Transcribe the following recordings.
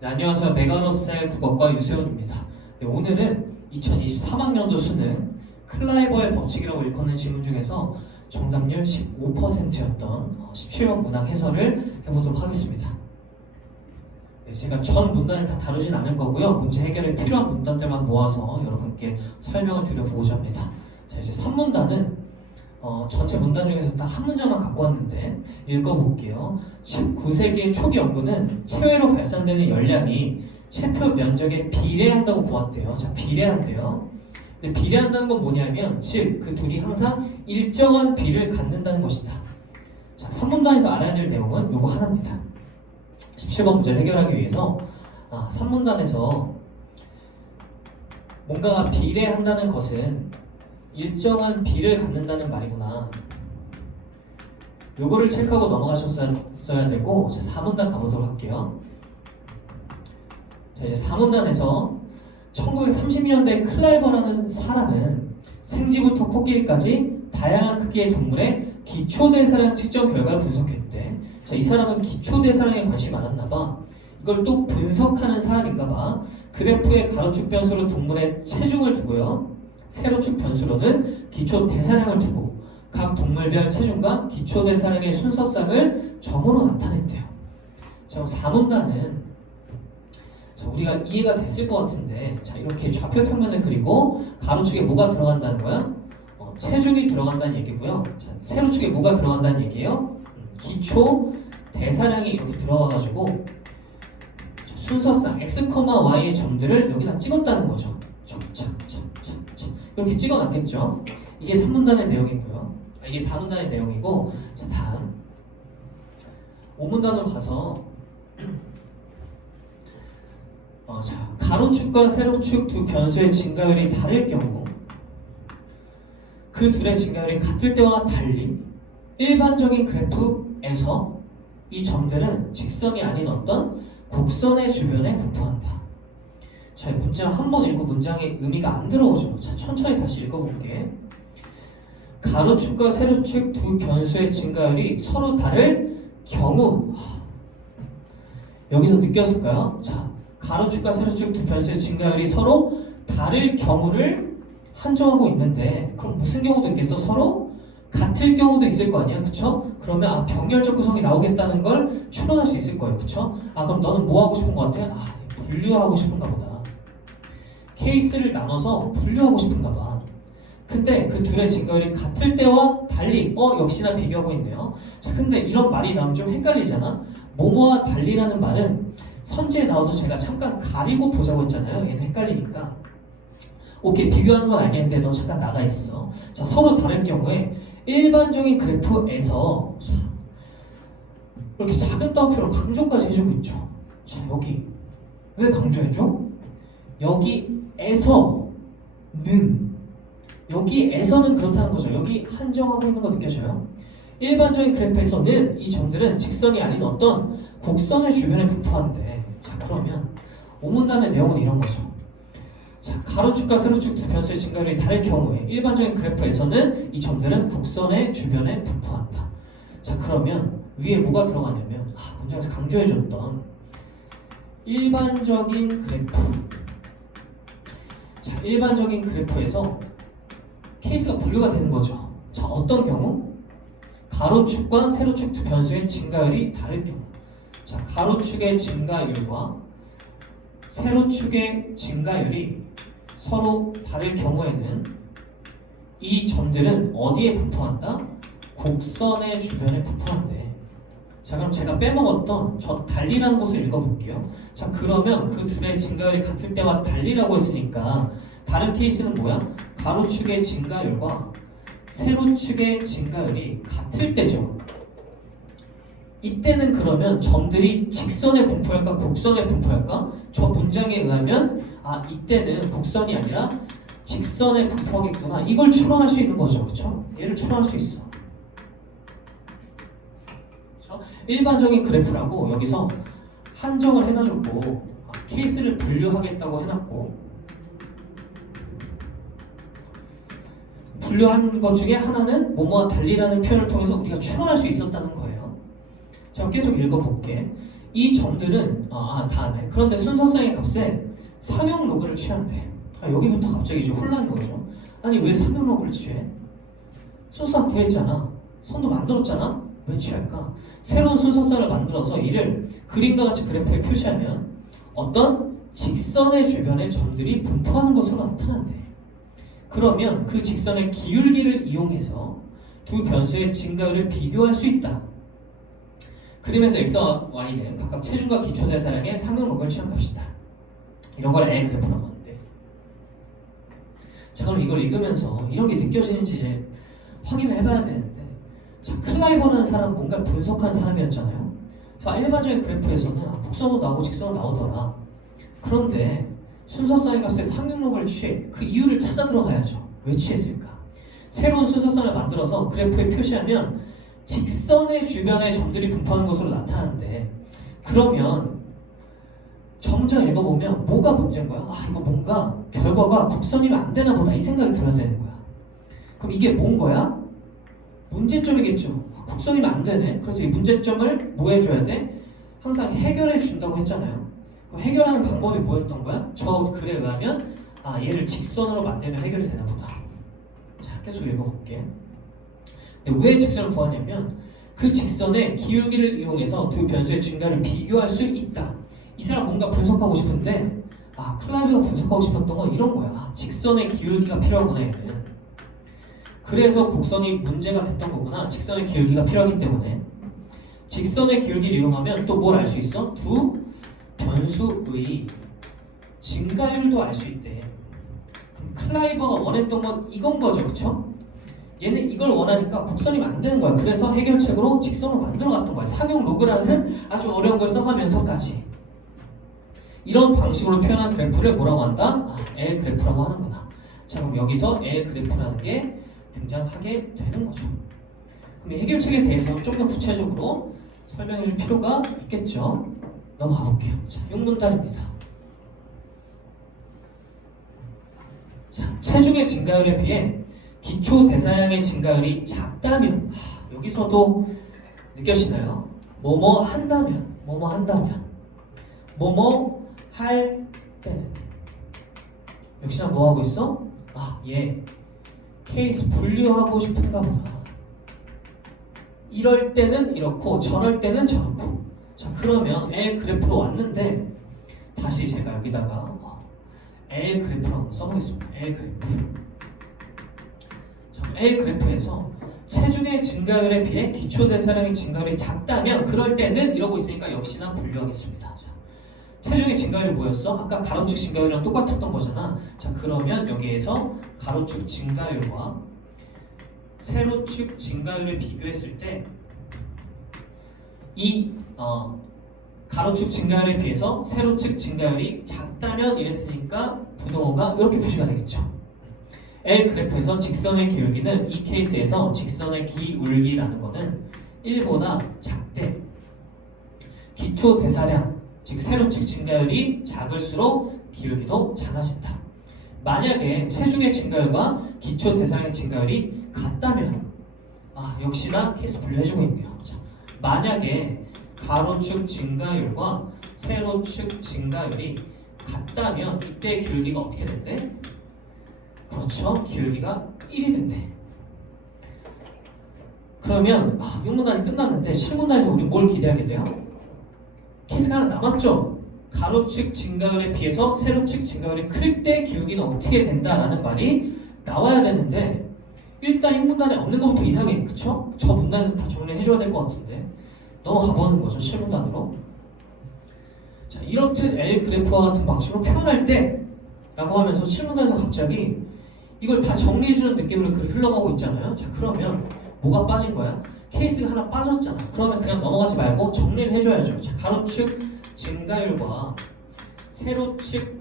네, 안녕하세요. 메가로스의 국어과 유세훈입니다. 네, 오늘은 2023학년도 수능 클라이버의 법칙이라고 일컫는 지문 중에서 정답률 15%였던 17번 문항 해설을 해보도록 하겠습니다. 네, 제가 전 문단을 다 다루진 않을 거고요. 문제 해결에 필요한 문단들만 모아서 여러분께 설명을 드려보고자 합니다. 자, 이제 3문단은 전체 문단 중에서 딱 한 문장만 갖고 왔는데 읽어볼게요. 19세기의 초기 연구는 체외로 발산되는 열량이 체표 면적에 비례한다고 보았대요. 자, 비례한대요. 근데 비례한다는 건 뭐냐면 즉 그 둘이 항상 일정한 비를 갖는다는 것이다. 자, 3문단에서 알아야 될 내용은 요거 하나입니다. 17번 문제를 해결하기 위해서 3문단에서 뭔가가 비례한다는 것은 일정한 비를 갖는다는 말이구나. 요거를 체크하고 넘어가셨어야 되고 이제 4문단 가보도록 할게요. 자, 이제 4문단에서 1930년대 클라이버라는 사람은 생쥐부터 코끼리까지 다양한 크기의 동물의 기초대사량 측정 결과를 분석했대. 자, 이 사람은 기초대사량에 관심이 많았나봐. 이걸 또 분석하는 사람인가봐. 그래프에 가로축 변수로 동물의 체중을 두고요. 세로축 변수로는 기초 대사량을 두고 각 동물별 체중과 기초 대사량의 순서상을 점으로 나타냈대요. 자, 4문단은 우리가 이해가 됐을 것 같은데, 자, 이렇게 좌표 평면을 그리고 가로축에 뭐가 들어간다는 거야? 체중이 들어간다는 얘기고요. 자, 세로축에 뭐가 들어간다는 얘기예요? 기초 대사량이 이렇게 들어가가지고 순서상 x, y의 점들을 여기다 찍었다는 거죠. 이렇게 찍어놨겠죠. 이게 3문단의 내용이고요. 이게 4문단의 내용이고, 자, 다음 5문단으로 가서 자, 가로축과 세로축 두 변수의 증가율이 다를 경우 그 둘의 증가율이 같을 때와 달리 일반적인 그래프에서 이 점들은 직선이 아닌 어떤 곡선의 주변에 분포한다. 자, 문장 한 번 읽고 문장의 의미가 안 들어오죠. 자, 천천히 다시 읽어볼게. 가로축과 세로축 두 변수의 증가율이 서로 다를 경우, 여기서 느꼈을까요? 자, 가로축과 세로축 두 변수의 증가율이 서로 다를 경우를 한정하고 있는데, 그럼 무슨 경우도 있겠어? 서로 같을 경우도 있을 거 아니야, 그쵸? 그러면 병렬적 구성이 나오겠다는 걸 추론할 수 있을 거예요, 그쵸? 그럼 너는 뭐 하고 싶은 것 같아? 분류하고 싶은가 보다. 케이스를 나눠서 분류하고 싶은가 봐. 근데 그 둘의 증가율이 같을 때와 달리 역시나 비교하고 있네요. 자, 근데 이런 말이 나오면 좀 헷갈리잖아. 뭐뭐와 달리라는 말은 선지에 나와도 제가 잠깐 가리고 보자고 했잖아요. 얘는 헷갈리니까. 오케이, 비교하는 건 알겠는데 너 잠깐 나가 있어. 자, 서로 다른 경우에 일반적인 그래프에서 이렇게 작은 따옴표로 강조까지 해주고 있죠. 자, 여기 왜 강조해줘? 여기에서는 그렇다는 거죠. 여기 한정하고 있는 거 느껴져요? 일반적인 그래프에서는 이 점들은 직선이 아닌 어떤 곡선의 주변에 분포한대. 자, 그러면 5문단의 내용은 이런 거죠. 자, 가로축과 세로축 두 변수의 증가율이 다를 경우에 일반적인 그래프에서는 이 점들은 곡선의 주변에 분포한다. 자, 그러면 위에 뭐가 들어가냐면 문장에서 강조해줬던 일반적인 그래프. 자, 일반적인 그래프에서 케이스가 분류가 되는 거죠. 자, 어떤 경우? 가로축과 세로축 두 변수의 증가율이 다를 경우. 자, 가로축의 증가율과 세로축의 증가율이 서로 다를 경우에는 이 점들은 어디에 분포한다? 곡선의 주변에 분포한대. 자, 그럼 제가 빼먹었던 저 달리라는 것을 읽어볼게요. 자, 그러면 그 둘의 증가율이 같을 때와 달리라고 했으니까 다른 케이스는 뭐야? 가로축의 증가율과 세로축의 증가율이 같을 때죠. 이때는 그러면 점들이 직선에 분포할까 곡선에 분포할까? 저 문장에 의하면 이때는 곡선이 아니라 직선에 분포하겠구나. 이걸 추론할 수 있는 거죠. 그렇죠? 얘를 추론할 수 있어. 일반적인 그래프라고 여기서 한정을 해놔줬고 케이스를 분류하겠다고 해놨고, 분류한 것 중에 하나는 뭐뭐와 달리라는 표현을 통해서 우리가 추론할 수 있었다는 거예요. 자, 계속 읽어볼게. 이 점들은 다음에 그런데 순서쌍의 값에 상용 로그를 취한대. 여기부터 갑자기 이제 혼란이 오죠. 아니 왜 상용 로그를 취해? 순서쌍 구했잖아. 선도 만들었잖아. 왜 취할까? 새로운 순서쌍을 만들어서 이를 그림과 같이 그래프에 표시하면 어떤 직선의 주변에 점들이 분포하는 것으로 나타난대. 그러면 그 직선의 기울기를 이용해서 두 변수의 증가율을 비교할 수 있다. 그림에서 x와 y는 각각 체중과 기초대사량의 상용 로그를 취한 값이다. 이런 걸 L 그래프라고 하는데, 자 그럼 이걸 읽으면서 이런 게 느껴지는지 이제 확인을 해봐야 되는데, 자 클라이버라는 사람은 뭔가 분석한 사람이었잖아요. 자 일반적인 그래프에서는 곡선도 나오고 직선도 나오더라. 그런데 순서쌍의 값에 상용 로그를 취해 그 이유를 찾아 들어가야죠. 왜 취했을까? 새로운 순서쌍을 만들어서 그래프에 표시하면 직선의 주변에 점들이 분포하는 것으로 나타나는데, 그러면 점점 읽어보면 뭐가 문제인 거야? 이거 뭔가 결과가 곡선이면 안 되나 보다 이 생각이 들어야 되는 거야. 그럼 이게 뭔 거야? 문제점이겠죠. 곡선이면 안 되네. 그래서 이 문제점을 뭐 해줘야 돼? 항상 해결해 준다고 했잖아요. 그럼 해결하는 방법이 뭐였던 거야? 저 글에 의하면 얘를 직선으로 만들면 해결이 되나 보다. 자 계속 읽어볼게. 근데 왜 직선을 구하냐면 그 직선의 기울기를 이용해서 두 변수의 증가를 비교할 수 있다. 이 사람 뭔가 분석하고 싶은데 클라이버가 분석하고 싶었던 건 이런 거야. 직선의 기울기가 필요하구나 얘는. 그래서 곡선이 문제가 됐던 거구나. 직선의 기울기가 필요하기 때문에. 직선의 기울기를 이용하면 또 뭘 알 수 있어? 두 변수의 증가율도 알 수 있대. 그럼 클라이버가 원했던 건 이건 거죠, 그쵸? 얘는 이걸 원하니까 곡선이면 안 되는 거야. 그래서 해결책으로 직선으로 만들어갔던 거야. 상용 로그라는 아주 어려운 걸 써가면서까지. 이런 방식으로 표현한 그래프를 뭐라고 한다? L 그래프라고 하는구나. 자 그럼 여기서 L 그래프라는 게 등장하게 되는 거죠. 그럼 이 해결책에 대해서 좀 더 구체적으로 설명해 줄 필요가 있겠죠. 넘어가 볼게요. 자 6문단입니다. 자 체중의 증가율에 비해 기초 대사량의 증가율이 작다면, 여기서도 느껴지나요? 뭐뭐 한다면, 뭐뭐 한다면, 뭐뭐 할 때는. 역시나 뭐 하고 있어? 얘 케이스 분류하고 싶은가 보다. 이럴 때는 이렇고 저럴 때는 저렇고. 자 그러면 L 그래프로 왔는데 다시 제가 여기다가 L 그래프로 한번 써보겠습니다. L 그래프. L 그래프에서 체중의 증가율에 비해 기초 대사량의 증가율이 작다면 그럴 때는 이러고 있으니까 역시나 분류하겠습니다. 자, 체중의 증가율이 뭐였어? 아까 가로축 증가율이랑 똑같았던 거잖아. 자 그러면 여기에서 가로축 증가율과 세로축 증가율을 비교했을 때 이 가로축 증가율에 비해서 세로축 증가율이 작다면 이랬으니까 부동호가 이렇게 표시가 되겠죠. L 그래프에서 직선의 기울기는 이 케이스에서 직선의 기울기라는 거는 1보다 작대. 기초 대사량, 즉 세로축 증가율이 작을수록 기울기도 작아진다. 만약에 체중의 증가율과 기초 대사량의 증가율이 같다면 역시나 케이스 분류해주고 있네요. 자, 만약에 가로축 증가율과 세로축 증가율이 같다면 이때 기울기가 어떻게 된대? 그렇죠. 기울기가 1이 된대. 그러면 6문단이 끝났는데 7문단에서 우리 뭘 기대하게 돼요? 케이스가 하나 남았죠. 가로축 증가율에 비해서 세로축 증가율이 클 때 기울기는 어떻게 된다라는 말이 나와야 되는데 일단 6문단에 없는 것부터 이상해. 그쵸? 저 문단에서 다 정리해줘야 될 것 같은데 넘어가보는 거죠. 7문단으로. 자, 이렇듯 L 그래프와 같은 방식으로 표현할 때 라고 하면서 7문단에서 갑자기 이걸 다 정리해주는 느낌으로 글이 흘러가고 있잖아요. 자 그러면 뭐가 빠진 거야? 케이스가 하나 빠졌잖아. 그러면 그냥 넘어가지 말고 정리를 해줘야죠. 자 가로축 증가율과 세로축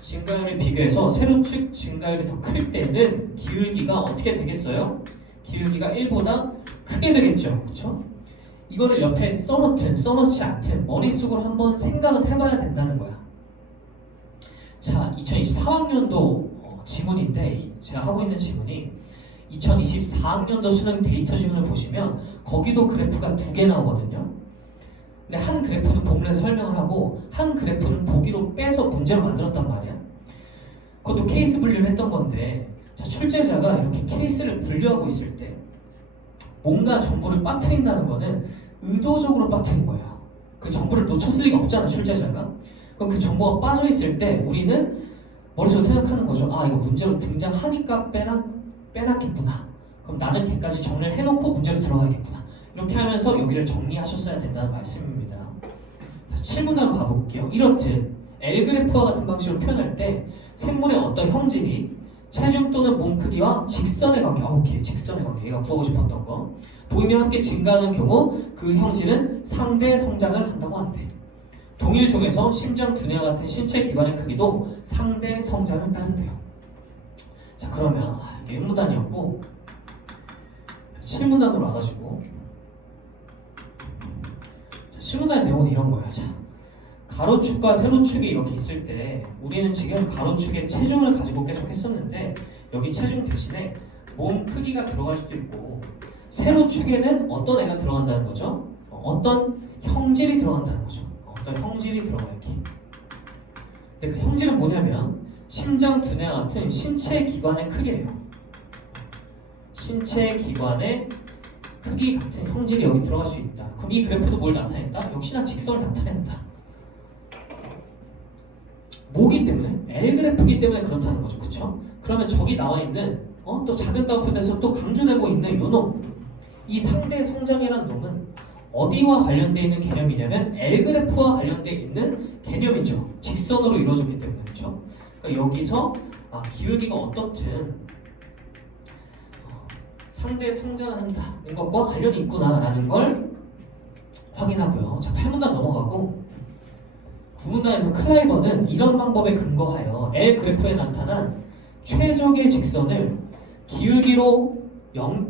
증가율을 비교해서 세로축 증가율이 더 클 때는 기울기가 어떻게 되겠어요? 기울기가 1보다 크게 되겠죠. 그렇죠? 이거를 옆에 써놓지 않든 머릿속으로 한번 생각은 해봐야 된다는 거야. 자 2024학년도 지문인데 제가 하고 있는 지문이 2024학년도 수능 데이터 지문을 보시면 거기도 그래프가 2개 나오거든요. 근데 한 그래프는 본문에서 설명을 하고 한 그래프는 보기로 빼서 문제로 만들었단 말이야. 그것도 케이스 분류를 했던 건데, 자, 출제자가 이렇게 케이스를 분류하고 있을 때 뭔가 정보를 빠뜨린다는 거는 의도적으로 빠뜨린 거예요. 그 정보를 놓쳤을 리가 없잖아, 출제자가. 그럼 그 정보가 빠져 있을 때 우리는 머릿속으로 생각하는 거죠. 아, 이거 문제로 등장하니까 빼놨겠구나. 그럼 나는 걔까지 정리를 해놓고 문제로 들어가겠구나. 이렇게 하면서 여기를 정리하셨어야 된다는 말씀입니다. 다시 7문단으로 가볼게요. 이렇듯 L그래프와 같은 방식으로 표현할 때 생물의 어떤 형질이 체중 또는 몸 크기와 직선의 관계, 오케이, 직선의 관계, 얘가 구하고 싶었던 거, 보이며 함께 증가하는 경우 그 형질은 상대 성장을 한다고 한대. 동일 종에서 심장 두뇌와 같은 신체 기관의 크기도 상대 성장을 따른대요. 자, 그러면 이게 1문단이었고 7문단으로 와가지고, 자, 7문단의 내용은 이런 거야. 자, 가로축과 세로축이 이렇게 있을 때 우리는 지금 가로축에 체중을 가지고 계속 했었는데 여기 체중 대신에 몸 크기가 들어갈 수도 있고, 세로축에는 어떤 애가 들어간다는 거죠? 어떤 형질이 들어간다는 거죠. 어떤 형질이 들어가기. 근데 그 형질은 뭐냐면 심장 두뇌와 같은 신체 기관의 크기래요. 신체 기관의 크기 같은 형질이 여기 들어갈 수 있다. 그럼 이 그래프도 뭘 나타낸다? 역시나 직선을 나타낸다. 뭐기 때문에? L그래프기 때문에 그렇다는 거죠. 그쵸? 그러면 저기 나와 있는 또 작은 따옴표에서 또 강조되고 있는 요 놈, 이 상대 성장이라는 놈은 어디와 관련되어 있는 개념이냐면 L그래프와 관련되어 있는 개념이죠. 직선으로 이루어졌기 때문에. 그렇죠? 그러니까 여기서 기울기가 어떻든 상대 성장을 한다는 것과 관련이 있구나라는 걸 확인하고요. 자, 8문단 넘어가고 9문단에서 클라이버는 이런 방법에 근거하여 L그래프에 나타난 최적의 직선을 기울기로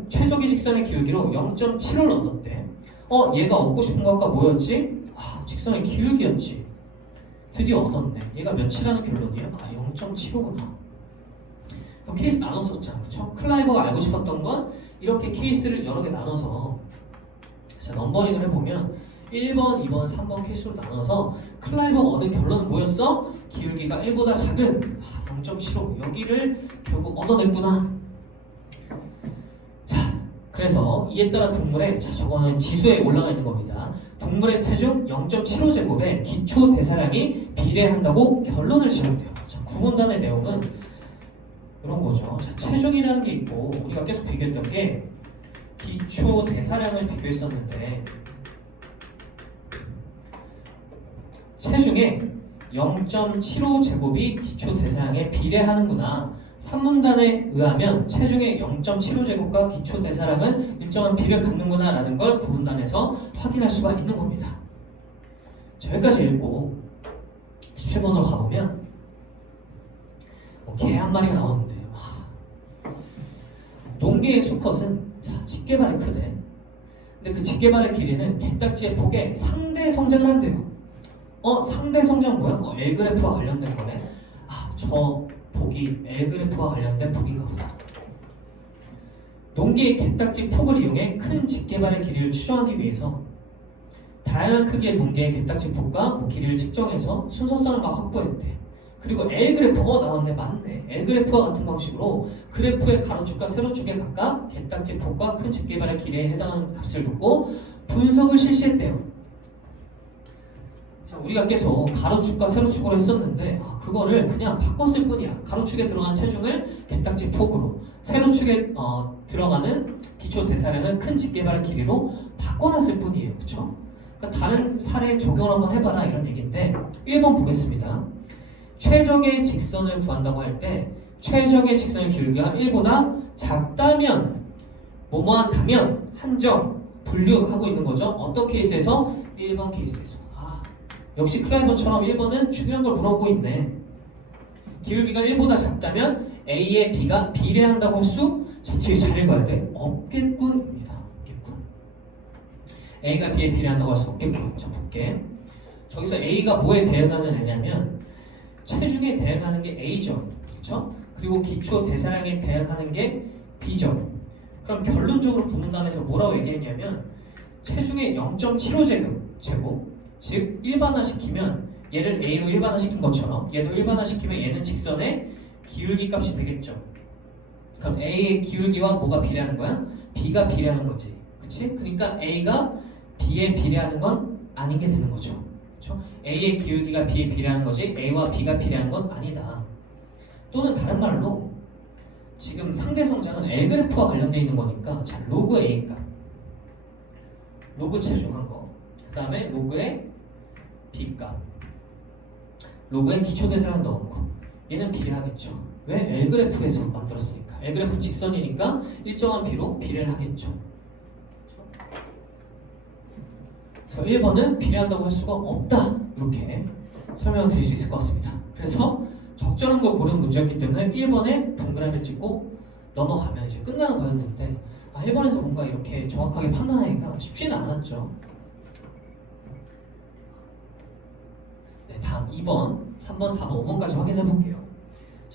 최적의 직선의 기울기로 0.75를 얻었대. 얘가 얻고 싶은 것과 뭐였지? 직선의 기울기였지. 드디어 얻었네. 얘가 몇이라는 결론이에요? 0.75구나. 그럼 케이스 나눴었잖아. 그쵸? 클라이버가 알고 싶었던 건 이렇게 케이스를 여러 개 나눠서, 자, 넘버링을 해보면 1번, 2번, 3번 케이스로 나눠서 클라이버가 얻은 결론은 뭐였어? 기울기가 1보다 작은 0.75, 여기를 결국 얻어냈구나. 자, 그래서 이에 따라 동물의, 자, 저거는 지수에 올라가 있는 겁니다. 동물의 체중 0.75제곱에 기초 대사량이 비례한다고 결론을 지었대요. 자, 9문단의 내용은 이런 거죠. 자, 체중이라는 게 있고 우리가 계속 비교했던 게 기초 대사량을 비교했었는데, 체중의 0.75제곱이 기초 대사량에 비례하는구나. 3문단에 의하면 체중의 0.75제곱과 기초 대사량은 일정한 비례를 갖는구나 라는 걸 9문단에서 확인할 수가 있는 겁니다. 자, 여기까지 읽고 17번으로 가보면 개 한 마리가 나오는데, 농개의 수컷은, 자, 직계발이 크대. 근데 그 직계발의 길이는 개딱지의 폭에 상대 성장을 한대요. 상대 성장 뭐야? L그래프와 관련된 거네. 저 폭이 L그래프와 관련된 폭인가 보다. 농개의 개딱지 폭을 이용해 큰 직계발의 길이를 추정하기 위해서 다양한 크기의 농개의 개딱지 폭과 길이를 측정해서 순서성을 막 확보했대. 그리고 L그래프, 나왔네, 맞네. L그래프와 같은 방식으로 그래프의 가로축과 세로축에 각각 개딱지 폭과 큰 직계발의 길이에 해당하는 값을 두고 분석을 실시했대요. 우리가 계속 가로축과 세로축으로 했었는데 그거를 그냥 바꿨을 뿐이야. 가로축에 들어간 체중을 개딱지 폭으로, 세로축에 들어가는 기초 대사량을 큰 직계발의 길이로 바꿔놨을 뿐이에요. 그렇죠? 그러니까 다른 사례에 적용을 한번 해봐라 이런 얘기인데, 1번 보겠습니다. 최적의 직선을 구한다고 할 때 최적의 직선의 길이가 1보다 작다면 뭐뭐한다면 한정 분류하고 있는 거죠. 어떤 케이스에서? 1번 케이스에서. 역시 클라이버처럼 1번은 중요한 걸 물어보고 있네. 기울기가 1보다 작다면 A의 B가 비례한다고 할 수? 자, 뒤에 잘 읽어야 돼. 없겠군입니다. 없겠군. A가 B에 비례한다고 할 수 없겠군. 자, 볼게. 저기서 A가 뭐에 대응하는 애냐면 체중에 대응하는 게 A죠. 그렇죠? 그리고 기초 대사량에 대응하는 게 B죠. 그럼 결론적으로 9문단에서 뭐라고 얘기했냐면 체중의 0.75제곱 즉 일반화시키면 얘를 A로 일반화시킨 것처럼 얘도 일반화시키면 얘는 직선의 기울기 값이 되겠죠. 그럼 A의 기울기와 뭐가 비례하는 거야? B가 비례하는 거지. 그치? 그러니까 A가 B에 비례하는 건 아닌 게 되는 거죠. 그렇죠? A의 기울기가 B에 비례하는 거지 A와 B가 비례하는 건 아니다. 또는 다른 말로 지금 상대 성장은 L그래프와 관련되어 있는 거니까 자, 로그 A 값 로그 체중한 거 그 다음에 로그의 B 값 로그의 기초계산을 넣은 거 얘는 비례하겠죠. 왜? L그래프에서 만들었으니까. L그래프는 직선이니까 일정한 B로 비례를 하겠죠. 그래서 1번은 비례한다고 할 수가 없다. 이렇게 설명을 드릴 수 있을 것 같습니다. 그래서 적절한 걸 고르는 문제였기 때문에 1번에 동그라미를 찍고 넘어가면 이제 끝나는 거였는데 1번에서 뭔가 이렇게 정확하게 판단하기가 쉽지는 않았죠. 네, 다음 2번, 3번, 4번, 5번까지 확인해 볼게요.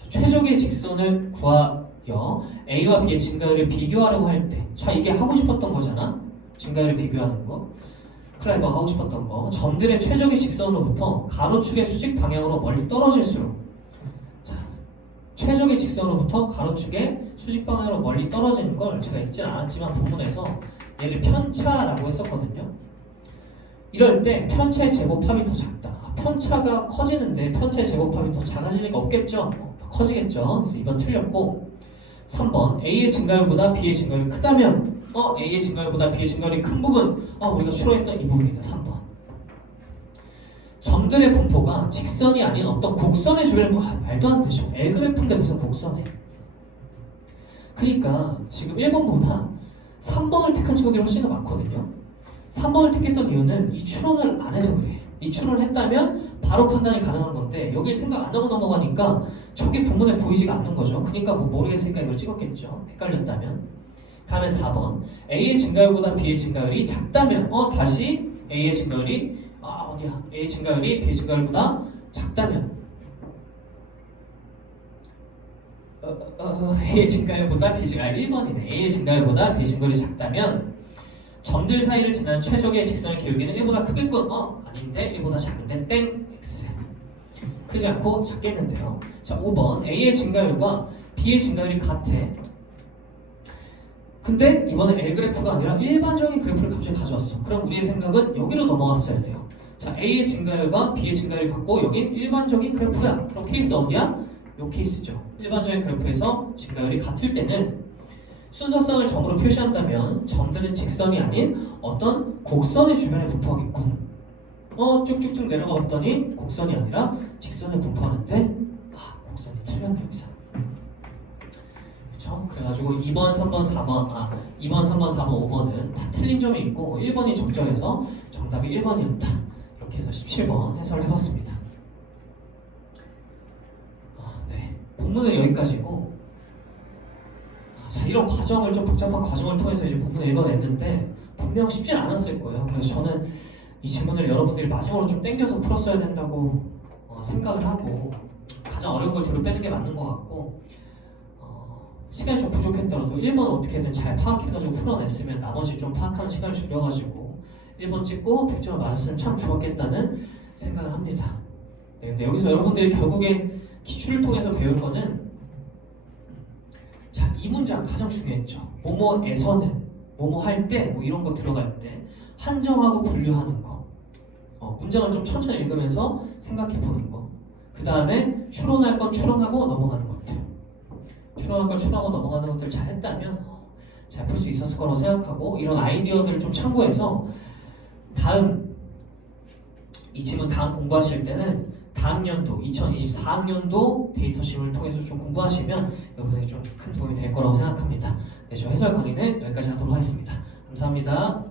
최적의 직선을 구하여 A와 B의 증가율을 비교하려고 할 때, 자 이게 하고 싶었던 거잖아. 증가율을 비교하는 거. 클라이버가 하고 싶었던 거. 점들의 최적의 직선으로부터 가로축의 수직 방향으로 멀리 떨어질수록, 자 최적의 직선으로부터 가로축의 수직 방향으로 멀리 떨어지는 걸 제가 읽지는 않았지만 본문에서 얘를 편차라고 했었거든요. 이럴 때 편차의 제곱합이 더 작다. 편차가 커지는데 편차의 제곱합이 더 작아질 리가 없겠죠. 커지겠죠. 그래서 2번 틀렸고 3번 A의 증가율보다 B의 증가율이 크다면 A의 증가율보다 B의 증가율이 큰 부분 우리가 추론했던 이 부분이다. 3번 점들의 분포가 직선이 아닌 어떤 곡선의 주변에 말도 안 되죠. L그래프인데 무슨 곡선에 그러니까 지금 1번보다 3번을 택한 친구들이 훨씬 더 많거든요. 3번을 택했던 이유는 이 추론을 안 해서 그래. 이 추론을 했다면 바로 판단이 가능한 건데 여기 생각 안 하고 넘어가니까 저게 본문에 보이지가 않는 거죠. 그러니까 뭐 모르겠으니까 이걸 찍었겠죠. 헷갈렸다면. 다음에 4번 A의 증가율보다 B의 증가율이 작다면 다시 A의 증가율이 어디야? A의 증가율이 B의 증가율보다 작다면 A의 증가율보다 B의 증가율 1번이네. A의 증가율보다 B의 증가율이 작다면 점들 사이를 지난 최적의 직선의 기울기는 1보다 크겠군. 아닌데 1보다 작은데 땡 X 크지 않고 작겠는데요. 자 5번 A의 증가율과 B의 증가율이 같아. 근데 이번엔 L그래프가 아니라 일반적인 그래프를 갑자기 가져왔어. 그럼 우리의 생각은 여기로 넘어갔어야 돼요. 자 A의 증가율과 B의 증가율이 같고 여긴 일반적인 그래프야. 그럼 케이스 어디야? 요 케이스죠. 일반적인 그래프에서 증가율이 같을 때는 순서성을 점으로 표시한다면 점들은 직선이 아닌 어떤 곡선의 주변에 분포하겠군. 쭉쭉쭉 내려가 봤더니 곡선이 아니라 직선에 분포하는데 곡선이 틀렸네 여기서. 그쵸? 그래가지고 2번, 3번, 4번 2번, 3번, 4번, 5번은 다 틀린 점이 있고 1번이 적절해서 정답이 1번이었다. 이렇게 해서 17번 해설을 해봤습니다. 네, 본문은 여기까지고 자, 이런 과정을 좀 복잡한 과정을 통해서 이제 본문을 읽어냈는데 분명 쉽지 않았을 거예요. 그래서 저는 이 질문을 여러분들이 마지막으로 좀 땡겨서 풀었어야 된다고 생각을 하고 가장 어려운 걸 뒤로 빼는 게 맞는 것 같고 시간이 좀 부족했더라도 1번 어떻게든 잘 파악해가지고 풀어냈으면 나머지 좀 파악하는 시간을 줄여가지고 1번 찍고 100점을 맞았으면 참 좋았겠다는 생각을 합니다. 네, 근데 여기서 여러분들이 결국에 기출을 통해서 배울 거는 자, 이 문장 가장 중요했죠. 뭐뭐에서는 뭐뭐 할 때 뭐 이런 거 들어갈 때 한정하고 분류하는 거 문장을 좀 천천히 읽으면서 생각해 보는 거 그 다음에 추론할 건 추론하고 넘어가는 것들 추론할 건 추론하고 넘어가는 것들을 잘 했다면 잘 풀 수 있었을 거라고 생각하고 이런 아이디어들을 좀 참고해서 다음 이 질문 다음 공부하실 때는 다음 연도 2024학년도 데이터 시험을 통해서 좀 공부하시면 여러분에게 좀 큰 도움이 될 거라고 생각합니다. 네, 저 해설 강의는 여기까지 하도록 하겠습니다. 감사합니다.